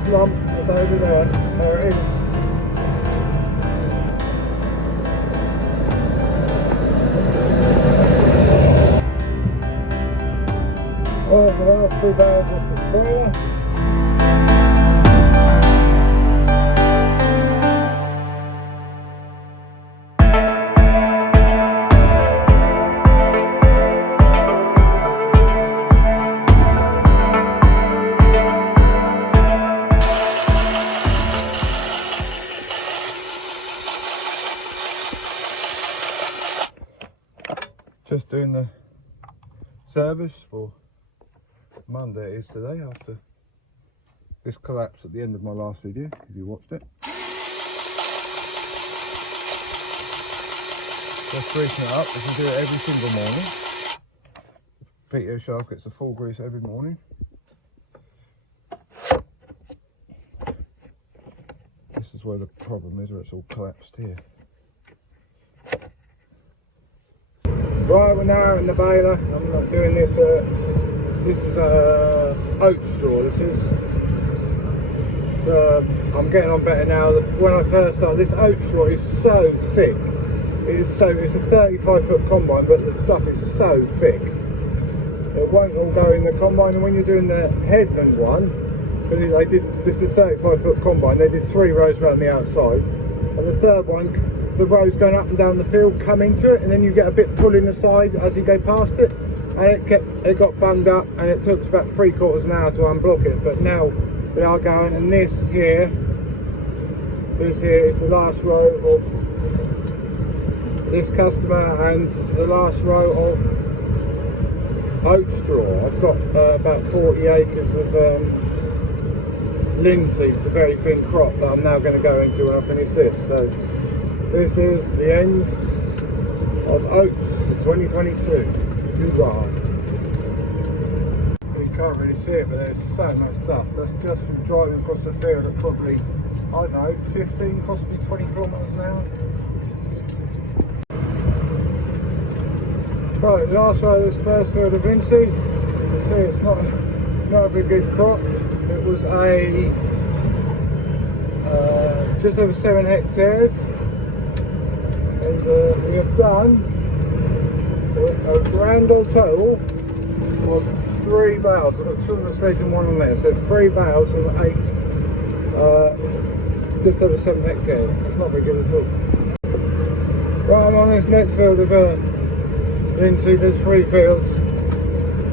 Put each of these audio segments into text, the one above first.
last lump is over there. There it is. Well, the last 3 bales off the trailer. Just doing the service for Monday it is today, after this collapse at the end of my last video, if you watched it. Just greasing it up. We can do it every single morning. PTO shaft gets a full grease every morning. This is where the problem is, where it's all collapsed here. Right, we're now in the baler. I'm not doing this. This is oat straw. This is. So I'm getting on better now. When I first started, this oat straw is so thick. It's a 35-foot combine, but the stuff is so thick. It won't all go in the combine. And when you're doing the headland one, because this is a 35-foot combine, they did 3 rows around the outside, and the third one, the rows going up and down the field come into it, and then you get a bit pulling the side as you go past it, and it got bunged up, and it took about 3/4 of an hour to unblock it. But now we are going, and this here is the last row of this customer and the last row of oat straw. I've got about 40 acres of linseed. It's a very thin crop that I'm now going to go into when I finish this. So this is the end of oats for 2022. Hoorah. You can't really see it, but there's so much dust. That's just from driving across the field at probably, I don't know, 15, possibly 20 kilometres an hour. Right, last row of this first field of linseed. You can see it's not a very good crop. It was just over 7 hectares. And we have done a grand old total of 3 bales. I've got 2 on the stage and 1 on there, so 3 bales from 8, just over 7 hectares. It's not very good at all. Right, I'm on this next field of linseed. There's 3 fields.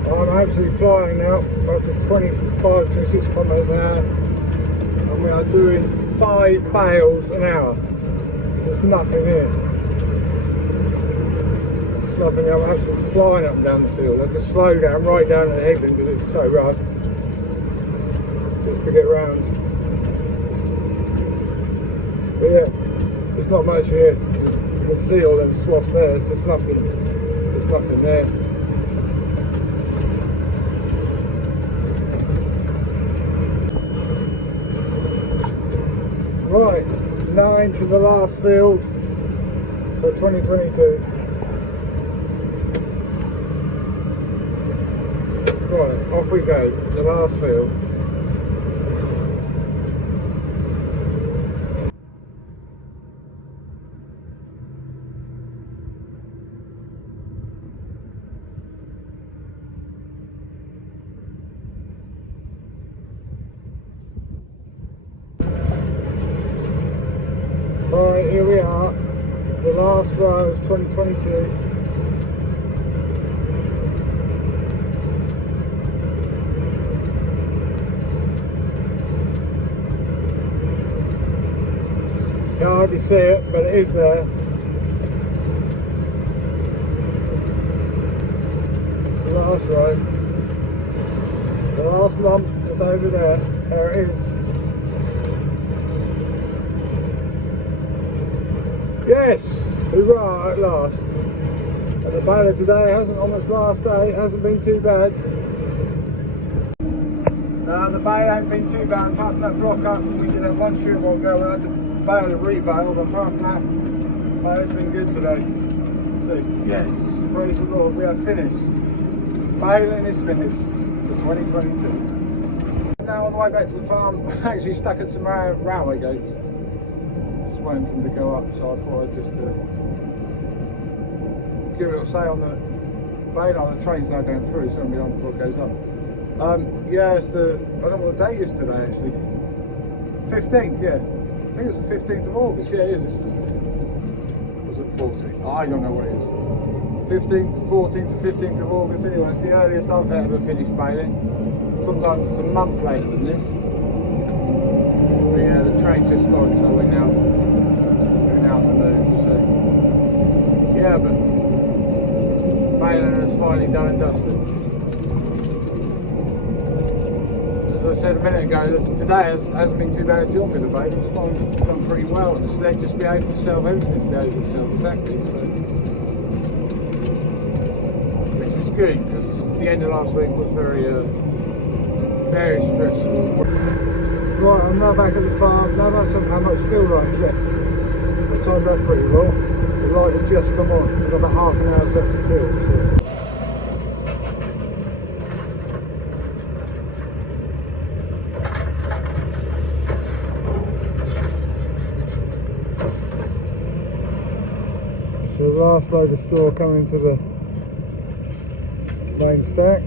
I'm absolutely flying now, up to 25, 26 kilometres an hour, and we are doing 5 bales an hour. There's nothing here. Nothing. I'm actually flying up and down the field. I have to slow down right down to the headland because it's so rough, just to get round. But yeah, there's not much here. You can see all them swaths there. It's just nothing. There's nothing there. Right, now into the last field for 2022. Right, off we go, the last field. Right, here we are, the last row of 2022. Can't hardly see it, but it is there. It's the last row. The last lump is over there. There it is. Yes! Hoorah, at last. And the baler today hasn't, on its last day, hasn't been too bad. No, the bale hasn't been too bad, apart from that block up. We did have 1 shoot while ago, and I had to bale and rebale, but apart from that, bale's been good today. So, yes, praise the Lord, we are finished. Baling is finished for 2022. now on the way back to the farm. Actually stuck at some railway gates. Just waiting for them to go up, so I thought I'd just give it a little say on the baling. The train's now going through, so it'll be on before it goes up. Yeah, it's I don't know what the date is today actually. 15th, yeah. I think it's the 15th of August, yeah it is. Was it 14th? I don't know what it is. 15th, 14th to 15th of August anyway, it's the earliest I've ever finished baling. Sometimes it's a month later than this. But yeah, the train's just gone, so we're now on the move, so yeah, but baling is finally done and dusted. As I said a minute ago, today hasn't been too bad a job with the baling. It's gone pretty well, and the sled just behaved itself, everything's behaved itself exactly, so which is good, because the end of last week was very stressful. Right, I'm now back at the farm. Now that's how much fuel light is left. I timed that pretty well. The light had just come on. We've got about half an hour left to fill. So the last load of straw coming into the main stack.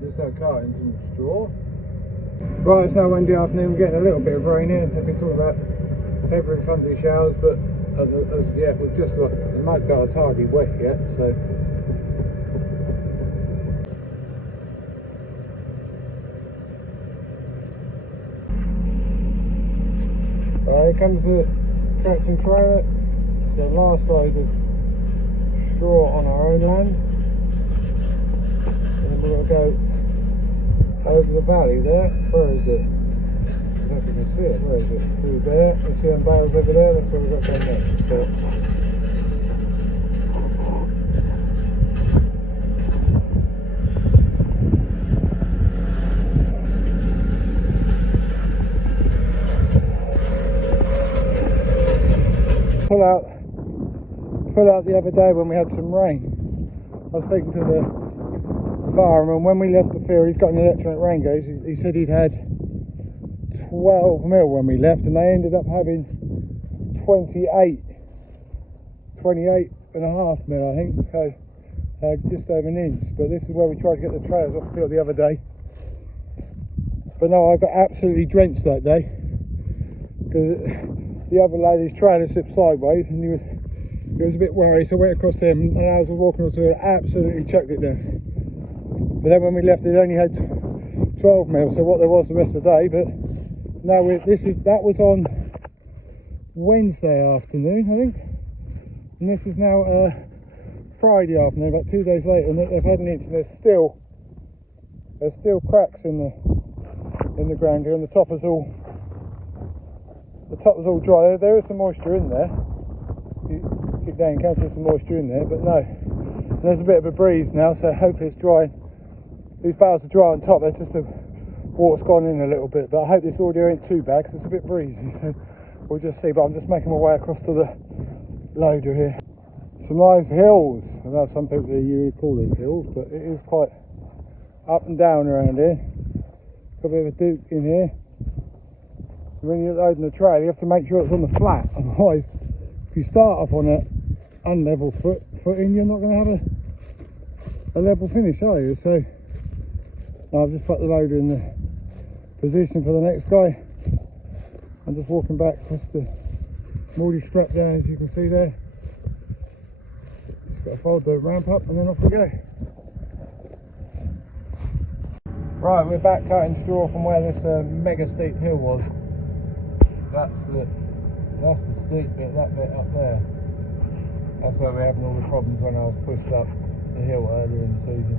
Just that cart in some straw. Right, it's now Wednesday afternoon. We're getting a little bit of rain here. I've been talking about heavy thundery showers, but yeah, we've just got the mud guard's hardly wet yet, so. Here comes the traction trailer. It's the last load of straw on our own land. And then we're going to go over the valley there. Where is it? I don't know if you can see it. Where is it? Through there. You see them bales over there? That's where we've got to go next. So. Pull out the other day when we had some rain. I was speaking to the fireman. When we left the field, he's got an electronic rain gauge. He said he'd had 12 mil when we left, and they ended up having 28 and a half mil, I think. So just over an inch. But this is where we tried to get the trailers off the field the other day. But no, I got absolutely drenched that day because the other lady's trailer slipped sideways, and he was a bit worried, so I went across to him, and as I was walking onto it, absolutely chucked it down. But then when we left, it only had 12 mil, so what there was the rest of the day. But now that was on Wednesday afternoon, I think, and this is now Friday afternoon, about 2 days later, and they've had an inch, and there's still cracks in the ground here, and the top is all dry. There is some moisture in there. You keep down, you can see some moisture in there, but no. There's a bit of a breeze now, so hopefully it's dry. These bales are dry on top, there's just the water's gone in a little bit, but I hope this audio ain't too bad because it's a bit breezy, so we'll just see. But I'm just making my way across to the loader here. Some nice hills. I know some people usually call these hills, but it is quite up and down around here. Got a bit of a duke in here. When you're loading the trailer, you have to make sure it's on the flat. Otherwise, if you start off on a unlevel footing, you're not going to have a level finish, are you? So I've just put the loader in the position for the next guy. I'm just walking back because I'm already strapped down, as you can see there. Just got to fold the ramp up and then off we go. Right, we're back cutting straw from where this mega steep hill was. That's the steep bit, that bit up there. That's where we're having all the problems when I was pushed up the hill earlier in the season.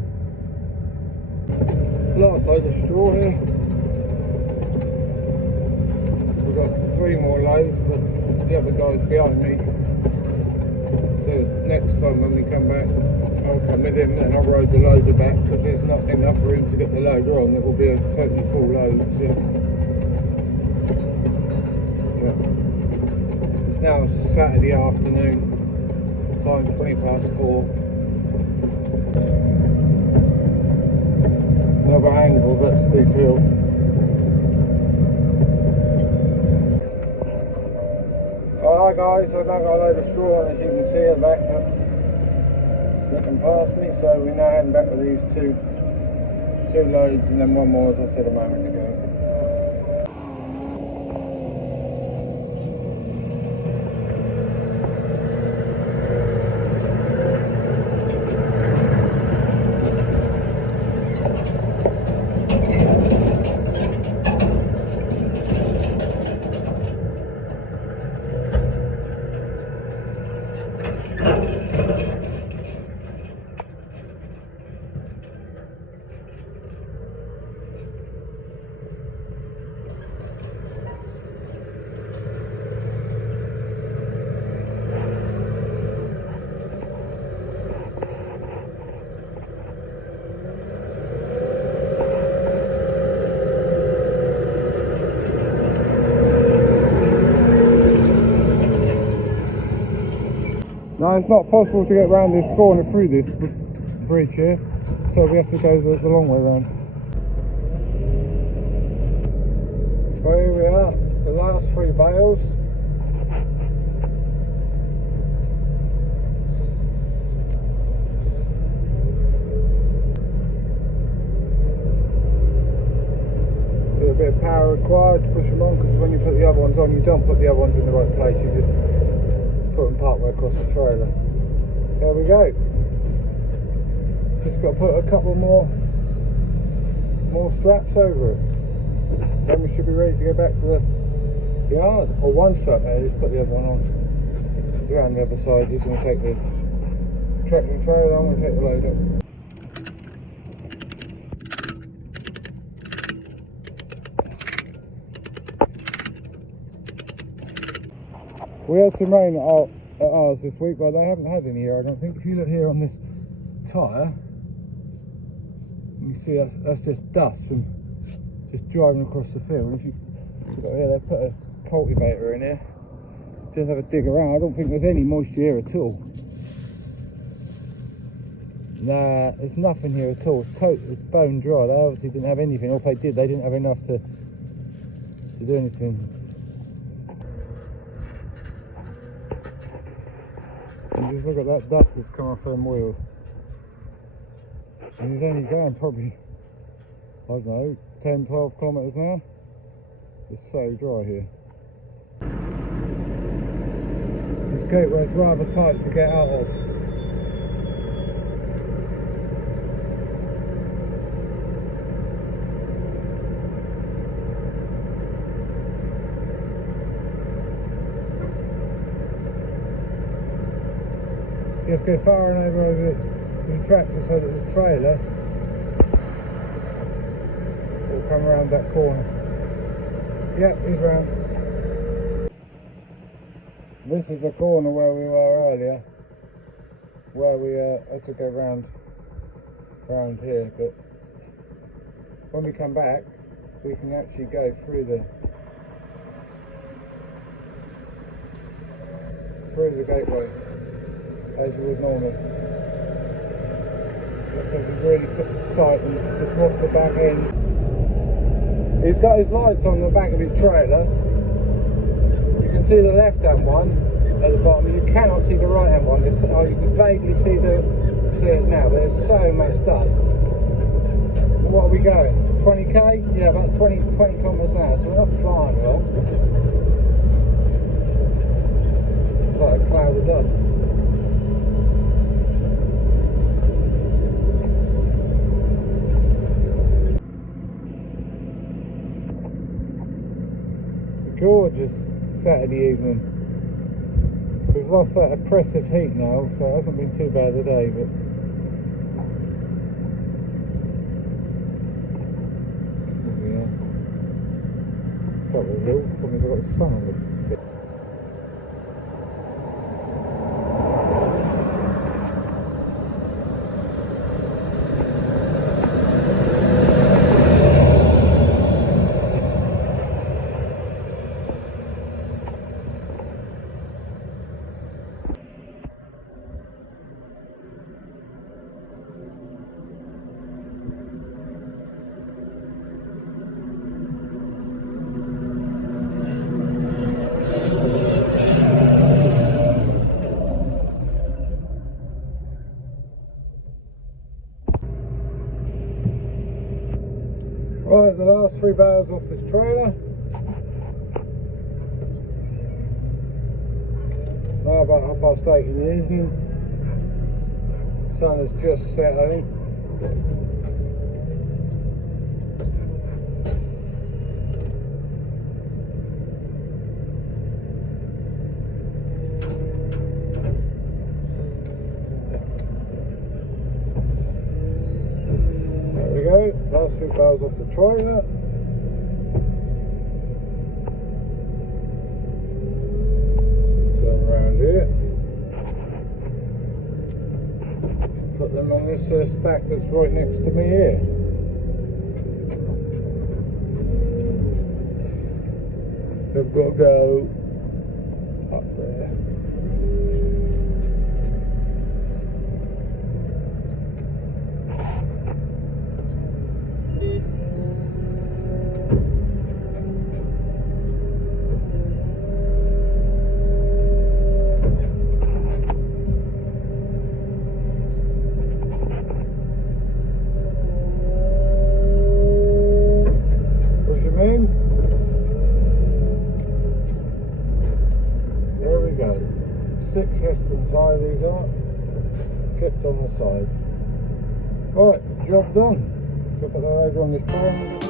Last load of straw here. We've got 3 more loads, but the other guy's behind me. So next time when we come back, I'll come with him and I'll ride the loader back because there's not enough room to get the loader on. It will be a totally full load. So. Yeah. It's now Saturday afternoon, time 4:20. Another angle, that steep hill. Alright guys, I've now got a load of straw on, as you can see at the back. Looking past me, so we're now heading back with these two loads and then one more, as I said a moment ago. Now it's not possible to get around this corner through this bridge here, so we have to go the long way around. Well, here we are, the last 3 bales. A bit of power required to push them on, because when you put the other ones on, you don't put the other ones in the right place, you just put them part way across the trailer. There we go. Just got to put a couple more straps over it. Then we should be ready to go back to the yard. Or one strap there, just put the other one on. It's around the other side, just going to take the tractor trailer on, we'll take the load up. We had some rain at ours this week, but they haven't had any here, I don't think. If you look here on this tyre, you see that's just dust from just driving across the field. If you look here, they put a cultivator in here, just have a dig around. I don't think there's any moisture here at all. Nah, there's nothing here at all. It's bone dry. They obviously didn't have anything, or if they did, they didn't have enough to do anything. And just look at that dust that's come off them wheels. And he's only going probably, I don't know, 10, 12 kilometres an hour. It's so dry here. This gateway's rather tight to get out of. You have to go far and over the tractor so that the trailer will come around that corner. Yep, he's round. This is the corner where we were earlier, where we had to go round here, but when we come back we can actually go through the gateway as you would normally. Just have to be really tight and just watch the back end. He's got his lights on the back of his trailer, see the left hand one at the bottom, you cannot see the right hand one. You can vaguely see it now, but there's so much dust. And what are we going? 20k? Yeah, about 20 kilometers an hour, so we're not flying along. It's like a cloud of dust. Gorgeous Saturday evening. We've lost that oppressive heat now, so it hasn't been too bad today, but yeah. Probably will, because I've got the sun on the thing. Right, the last 3 bales off this trailer. Now about 8:30 in the evening. Sun has just set, I think. Last 3 bales off the trailer. Turn around here. Put them on this stack that's right next to me here. They've got to go up there. There we go. 6 Hestons high these are. Flipped on the side. Right, job done. Put the loader on this car.